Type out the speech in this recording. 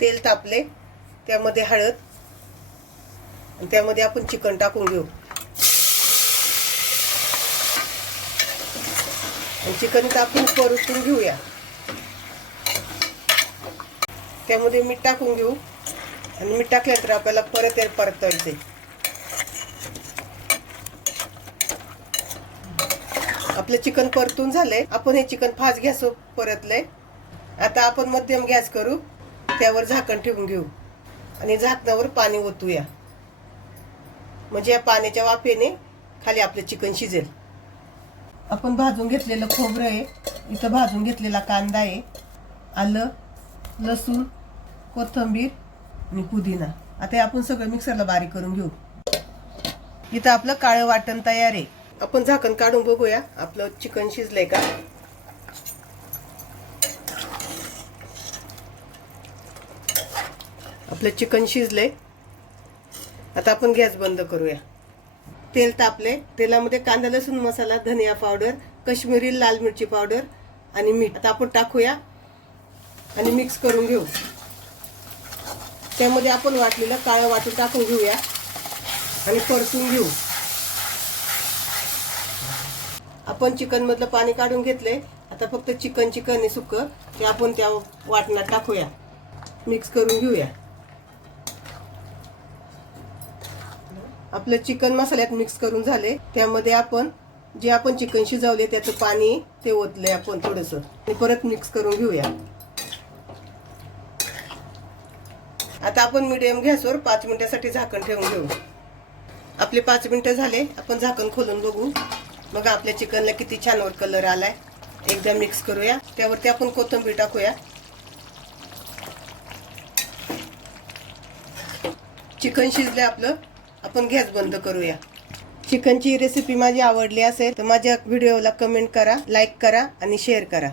तेल तापले त्यामध्ये हळद आणि त्यामध्ये आपण चिकन टाकून घेऊ. चिकन टाकून परतून घेऊया. त्यामध्ये मीठ टाकून घेऊ. आणि मीठ टाकल्यानंतर आपल्याला परत ते परतायचे आपलं चिकन परतून झालंय. आपण हे चिकन फास्ट गॅस परतलंय. आता आपण मध्यम गॅस करू. त्यावर झाकण ठेवून घेऊ. आणि झाकणावर पाणी ओतूया. म्हणजे या पाण्याच्या वाफेने खाली आपलं चिकन शिजेल. आपण भाजून घेतलेलं खोबरं आहे. इथं भाजून घेतलेला कांदा आहे. आलं लसूण कोथिंबीर आणि पुदिना. आता हे आपण सगळं मिक्सरला बारीक करून घेऊ. इथं आपलं काळं वाटण तयार आहे. आपण झाकण काढून बघूया. आपलं चिकन शिजलंय का? आपलं चिकन शिजले आता आपण गॅस बंद करूया. तेल तापले तेलामध्ये कांदा लसूण मसाला धनिया पावडर काश्मीरी लाल मिरची पावडर आणि मीठ. आता आपण टाकूया आणि मिक्स करून घेऊ. त्यामध्ये आपण वाटलेलं काळं वाटून टाकून घेऊया आणि परतून घेऊ. आपण चिकनमधलं पाणी काढून घेतले आता फक्त चिकन चिकन आहे सुकं ते आपण त्या वाटणात टाकूया. मिक्स करून घेऊया. आपलं चिकन मसाल्यात मिक्स करून झाले. त्यामध्ये आपण जे आपण चिकन शिजवले त्याचं पाणी ते ओतले आपण थोडस. आणि परत मिक्स करून घेऊया. आता आपण मिडियम गॅसवर पाच मिनिटासाठी झाकण ठेवून घेऊ. आपले पाच मिनिटं झाले. आपण झाकण खोलून बघू. मग आपल्या चिकनला किती छान वर कलर आलाय. एकदा मिक्स करूया. त्यावरती आपण कोथिंबीर टाकूया. चिकन शिजले आपलं. आपण गॅस बंद करूया. चिकनची रेसिपी माझी आवडली असेल तर माझ्या व्हिडिओला कमेंट करा लाईक करा आणि शेअर करा.